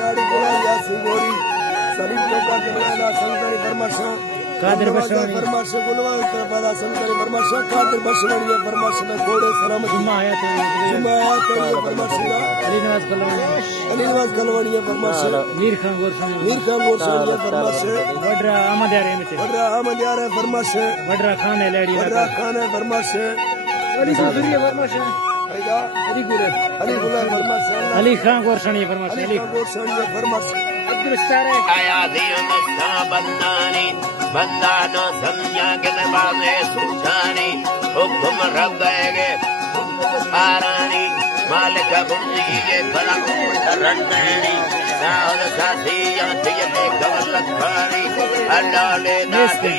नाड़ी गुला या सिंगोरी सलीम चौका करवाना संतरी फरमाशा कादिर बसवानी फरमाशा गुलवा करवाना संतरी फरमाशा कादिर बसवानी फरमाशा में घोड़े सलाम जुम्मा आया तो फरमाशा अली नवाज कलवानी फरमाशा मीर खान गोरसानी फरमाशा वड्रा अहमद यार फरमाशा वड्रा खान है लेडी वड्रा खान है फरमाशा अली सुरिया फरमाशा अली गुलाल फरमाशा अली खान गोरसानी फरमाशा अली खान गोरसानी फरमाशा आया दिया मस्ता बंदानी बंदा न समझा के नवाज़े सुल्तानी हुक्म रब है आरानी मालिक बुर्जी के फला रंगनी साहब साथी याती ले कवल खानी अल्लाह ले नाती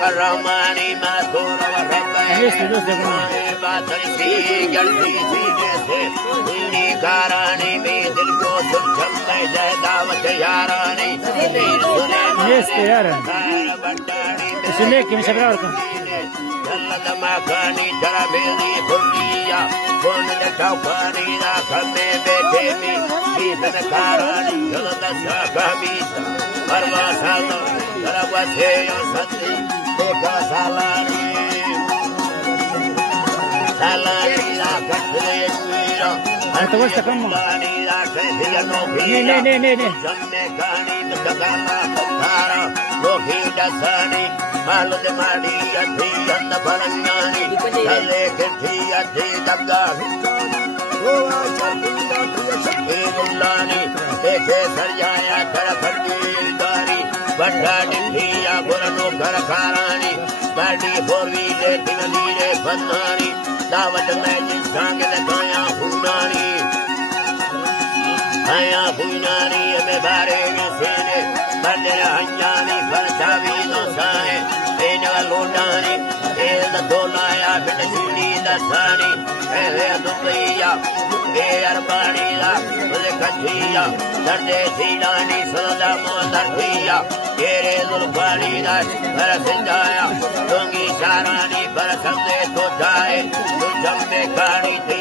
करमानी मासूर रब है बादल सी जल्दी सी जैसे नी कारानी में दिल को सुलझम में दावत यारानी Este यार सुने कि मैं शबरा और दमाकानी जरा मेरी फुलिया कौन लटावानी ना खमे बैठे मी कीर्तन कारानी जलद सागमी परवा सालो जरा वसे यो सती देखा सालानी ला कटले मीरा तो बस कम नहीं जम्मे कानी दगाना धारा लोही दसानी माल दे माडी अधी अन्न भरन्यानी चले के थी अधी दगा ओ गुल्लानी देखे सरयाया कर फरदीदारी बड़ा डिंडिया गुरनो घर खारानी गाड़ी फोरवी ले दिगली रे फन्नानी दावत में जिंसांग लगाया हुनानी आया हुनानी में बारे में सेने बंदर हंजानी फरचावी नो साए तेने लोटानी तेल दोलाया बिन जुनी दसानी ए दुबईया ए अरबानी ला मुझे खजिया दर्दे थीलानी सदा मोदरतिया तेरे जुल्फानी दा पर सिंजाया दोंगी शारानी पर सबसे तो जाए तू जम्मे कानी थी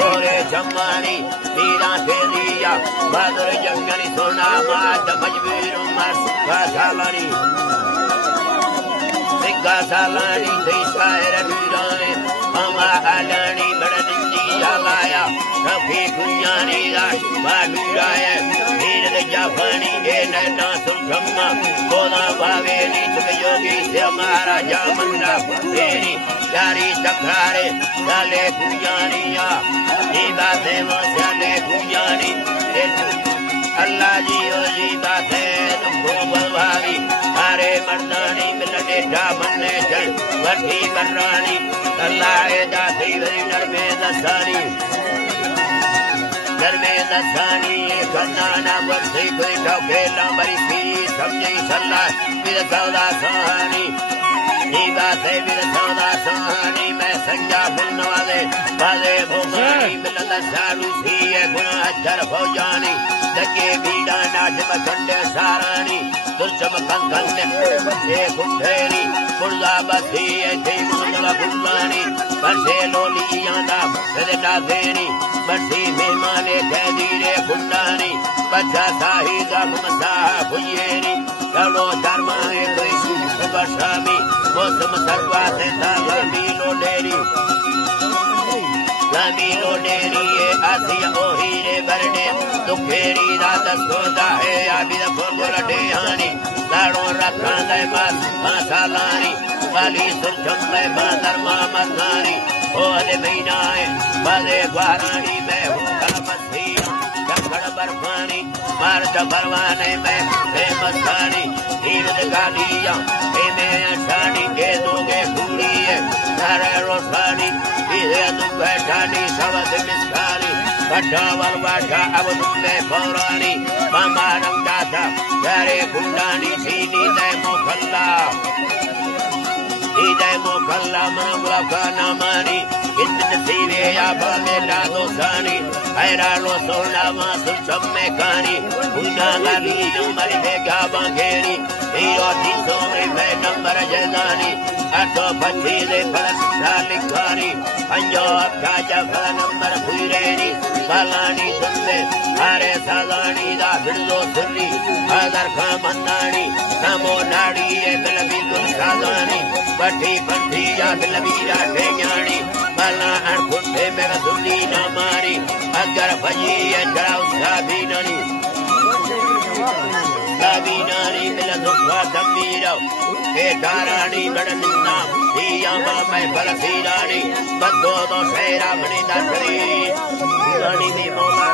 तोरे जम्मानी तीरा तेलिया बादल जंगली सोना मात मजबूर मस सालानी सिक्का सालानी थी शायर वीराने अमा आलानी बड़नी लाया कभी कुयानी लाश बालूराया नीर जाफानी ए नैना सुल्खम्मा बोला भावेनी तुम योगी से हमारा जामंदा तेरी जारी सखारे साले कुयानिया नीबा से वो साले कुयानी अल्लाह जी ओ जी बाते तुमको बलवारी अरे मर्दानी मिलने जामने चल वठी बर्रानी अल्लाह ए दाती वरी नरमे दसानी कन्ना वर्षी कोई ठोकेला मरी पी समझी सल्ला मेरे सौदा सहानी नीबा से मेरे सौदा सहानी मैं संजा फुलने वाले भोगानी मिलना सारू सी है गुना अचर हो जानी लगे बीड़ा नाच मखंडे सारानी तुलचम कंकंडे बच्चे कुठेरी मुर्दा बसी है थी मुर्दा फुलानी बसे लोलियां दा सदा देनी बसी मेहमाने कहदीरे फुंडानी बच्चा साही दा मसा भुयेरी चलो धर्माए कोई बशामी मौसम सर्वा से लामी लोडेरी ये आसिया ओहीरे बरने दुखेरी रात सोदा है आबिद फुलरडे हानी लाड़ो रखा दे मासालानी वाली सुरजम में धर्मा मसानी ओ अले महीना है बाले वारानी में हुक्का मसीना चकड़ बर्फानी मार्च बरवाने में मस्तानी नीरद गालिया में अठानी के दोगे पूरी है सारे रोसानी इधे तुम बैठानी सबद मिस्कानी कट्टावल बाटा अब तुमने पौरानी मामा रंगा था सारे गुंडानी सीनी दे मोखल्ला मांगला का नामानी कितने सीवे या बामे ला दो सानी Era lo sola masu chamme kani Una gali numari vega bangeri Iro tiso me number jazani Ato pati de palas salikari Anjo kaja pala number puireni Salani sunde Are salani da birdo surri Adar kamandani Namo nadi e bilavidul sadani Pati panti ya bilavira tenyani Bala an kutte mega sunni namari Agar baji ya jarau sabinani Sabinani bila dukha dhamira Ketarani badanina Diyama mai balasirani Baddo do shera mani dashari Nani ni mola